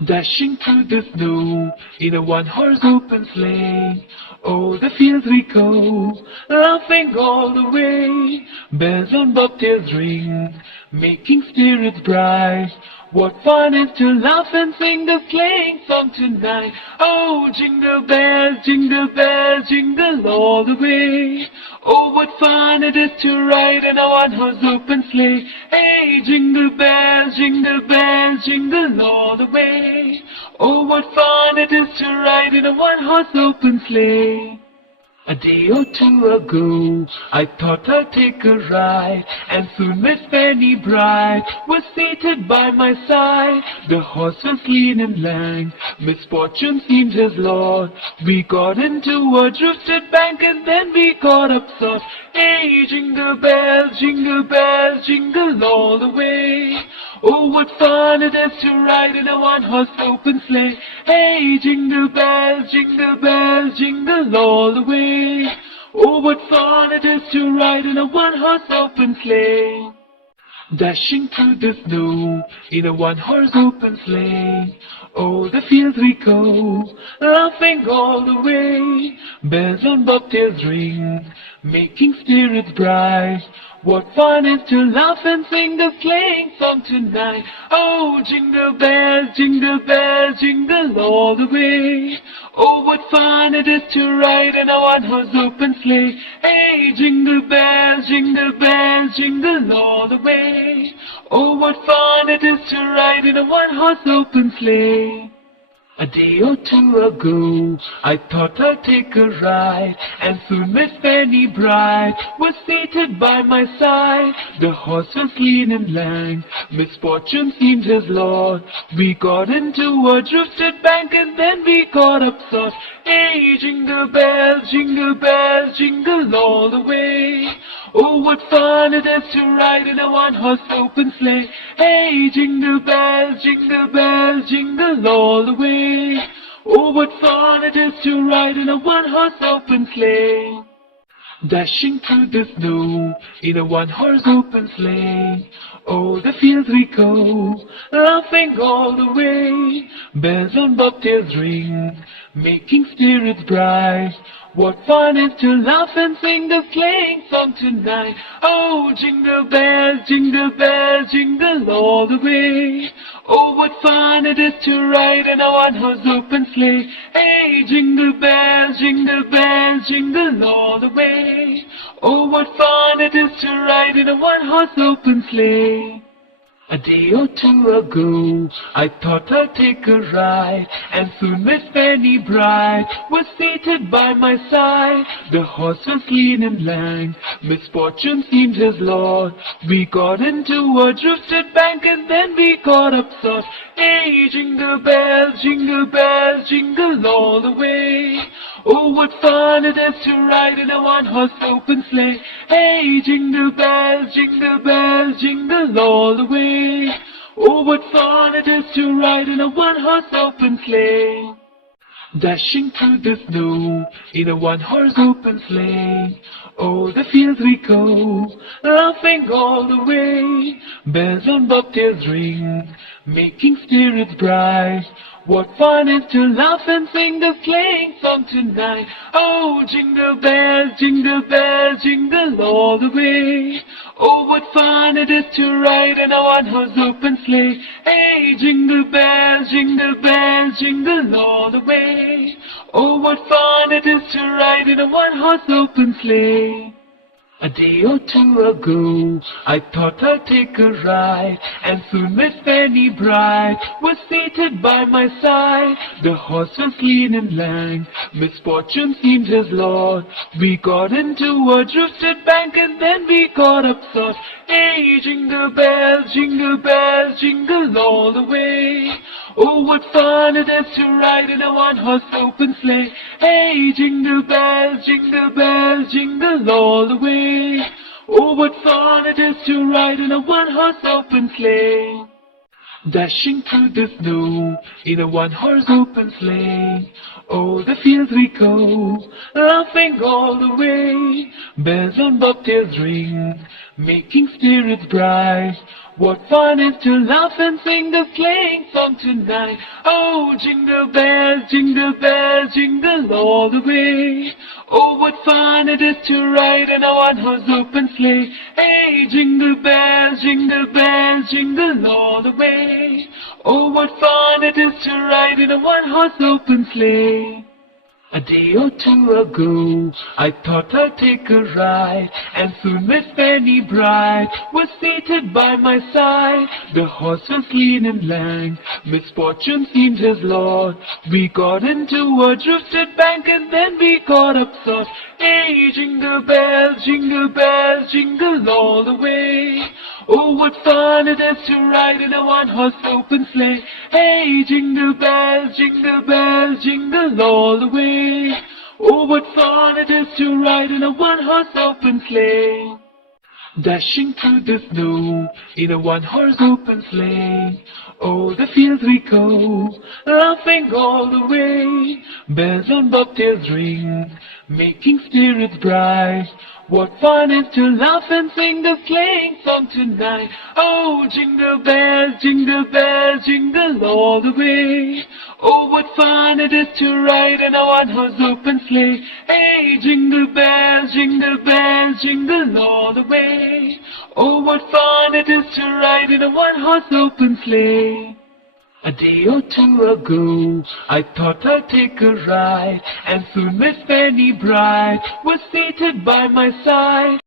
Dashing through the snow in a one-horse open sleigh. O'er the fields we go, laughing all the way. Bells on bobtails ring, making spirits bright. What fun it is to laugh and sing a sleighing song tonight. Oh, jingle bells, jingle all the way. Oh, what fun it is to ride in a one-horse open sleigh. Hey, jingle bells, jingle all the way. Oh, what fun it is to ride in a one-horse open sleigh. A day or two ago, I thought I'd take a ride, and soon Miss Penny Bride was seated by my side. The horse was lean and lank, misfortune seemed his lord. We got into a drifted bank, and then we got upset. Hey, jingle bells, jingle all the way. Oh, what fun it is to ride in a one-horse open sleigh. Hey, jingle bells, jingle all the way. Oh, what fun it is to ride in a one-horse open sleigh. Dashing through the snow in a one-horse open sleigh. O'er the fields we go, laughing all the way. Bells on bobtails ring, making spirits bright. What fun it is to laugh and sing a sleighing song tonight. Oh, jingle bells, jingle all the way. Oh, what fun it is to ride in a one-horse open sleigh. Hey, jingle bells, jingle all the way. Oh, what fun it is to ride in a one-horse open sleigh. A day or two ago, I thought I'd take a ride, and soon Miss Penny Bride was seated by my side. The horse was lean and lank, misfortune seemed his lord. We got into a drifted bank, and then we got upset. Hey, jingle bells, jingle all the way. Oh, what fun it is to ride in a one-horse open sleigh. Hey, jingle bells, jingle all the way. Oh, what fun it is to ride in a one-horse open sleigh. Dashing through the snow in a one-horse open sleigh. O'er the fields we go, laughing all the way. Bells on bobtails ring, making spirits bright. What fun it is to laugh and sing a sleighing song tonight. Oh, jingle bells, jingle all the way. Oh, what fun it is to ride in a one-horse open sleigh. Hey, jingle bells, jingle all the way. Oh, what fun it is to ride in a one-horse open sleigh. A day or two ago, I thought I'd take a ride, and soon Miss Penny Bride was seated by my side. The horse was lean and lank, misfortune seemed his lord. We got into a drifted bank, and then we got upset. Hey, jingle bells, jingle all the way. Oh, what fun it is to ride in a one-horse open sleigh. Hey, jingle bells, jingle all the way. Oh, what fun it is to ride in a one-horse open sleigh. Dashing through the snow in a one-horse open sleigh. O'er the fields we go, laughing all the way. Bells on bobtails ring, making spirits bright. What fun it is to laugh and sing a sleighing song tonight. Oh, jingle bells, jingle all the way. Oh, what fun it is to ride in a one-horse open sleigh. Hey, jingle bells, jingle all the way. Oh, what fun it is to ride in a one-horse open sleigh. A day or two ago, I thought I'd take a ride, and soon Miss Penny Bride was seated by my side. The horse was lean and lank, misfortune seemed his lord. We got into a drifted bank, and then we got upset. Hey, jingle bells, jingle all the way. Oh, what fun it is to ride in a one-horse open sleigh. Hey, jingle bells, jingle all the way. Oh, what fun it is to ride in a one-horse open sleigh. Dashing through the snow in a one-horse open sleigh. O'er the fields we go, laughing all the way. Bells on bobtails ring, making spirits bright. What fun is to laugh and sing the sleighing song tonight. Oh, jingle bells, jingle all the way. Oh, what fun it is to ride in a one-horse open sleigh. Hey, jingle bells, jingle all the way. Oh, what fun it is to ride in a one-horse open sleigh. A day or two ago, I thought I'd take a ride, and soon Miss Fanny Bright was seated by my side. The horse was lean and lank, misfortune seemed his lot. We got into a drifted bank, and then we got upset. Hey, jingle bells, jingle all the way. Oh, what fun it is to ride in a one-horse open sleigh. Hey, jingle bells, jingle all the way. Oh, what fun it is to ride in a one-horse open sleigh. Dashing through the snow in a one-horse open sleigh. Oh, the fields we go, laughing all the way. Bells on bobtails ring, making spirits bright. What fun is to laugh and sing the sleighing song tonight. Oh, jingle bells, jingle all the way. Oh, what fun it is to ride in a one-horse open sleigh. Hey, jingle bells, jingle all the way. Oh, what fun it is to ride in a one-horse open sleigh. A day or two ago, I thought I'd take a ride, and soon Miss Fanny Bright was seated by my side.